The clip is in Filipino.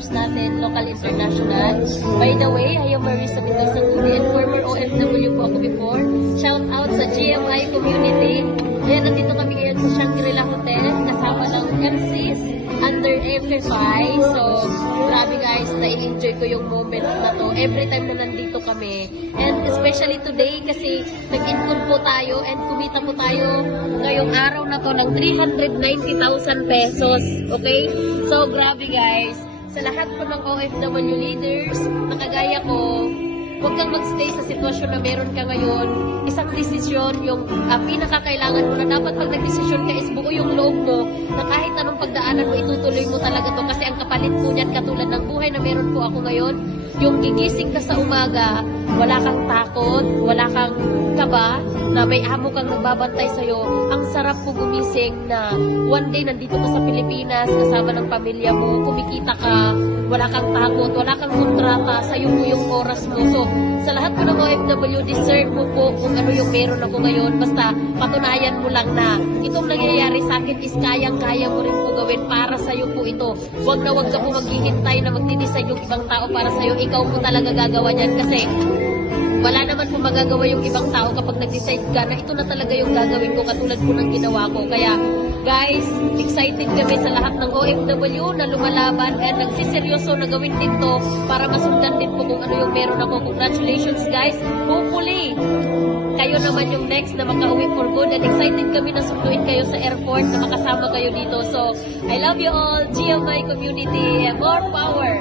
partners natin, local, international. By the way, I am Marisa Mendoza Cudi and former OFW po ako before. Shout out sa GMI community. Ayan, nandito kami ngayon sa Shangri-La Hotel, kasama ng MCs under FFI. So, grabe guys, na-enjoy ko yung moment na to every time na nandito kami. And especially today kasi nag-income po tayo and kumita po tayo ngayong araw na to ng 390,000 pesos. Okay? So, grabe guys. Sa lahat po ng OFW leaders, nakagaya ko, huwag kang magstay sa sitwasyon na meron ka ngayon. Isang desisyon, yung pinakakailangan mo na dapat pag nagdesisyon ka is buo yung loob mo na kahit anong pagdaanan mo, itutuloy mo talaga to. Kasi ang kapalit po niyan, katulad ng buhay na meron po ako ngayon, yung gigising ka sa umaga, wala kang takot, wala kang kaba, na may amo kang nagbabantay sa'yo. Ang sarap po gumising na one day nandito ka sa Pilipinas, kasama ng pamilya mo, kumikita ka, wala kang takot, wala kang kontrata, sa'yo po yung oras mo. So, sa lahat po ng OFW, deserve mo po kung ano yung meron ako ngayon. Basta patunayan mo lang na itong nangyayari sa akin is kayang-kaya mo rin po gawin para sa'yo po ito. Huwag na huwag ka po maghihintay na magdi-decide yung ibang tao para sa'yo. Ikaw po talaga gagawa niyan kasi wala naman po magagawa yung ibang tao kapag nag-decide ka na ito na talaga yung gagawin ko katulad po ng ginawa ko. Kaya guys, excited kami sa lahat ng OFW na lumalaban at nagsiseryoso na gawin din to para masundan din po kung ano yung meron ako. Congratulations guys. Hopefully, kayo naman yung next na makauwi for good and excited kami na sunduin kayo sa airport na makasama kayo dito. So, I love you all. GMI community, more power!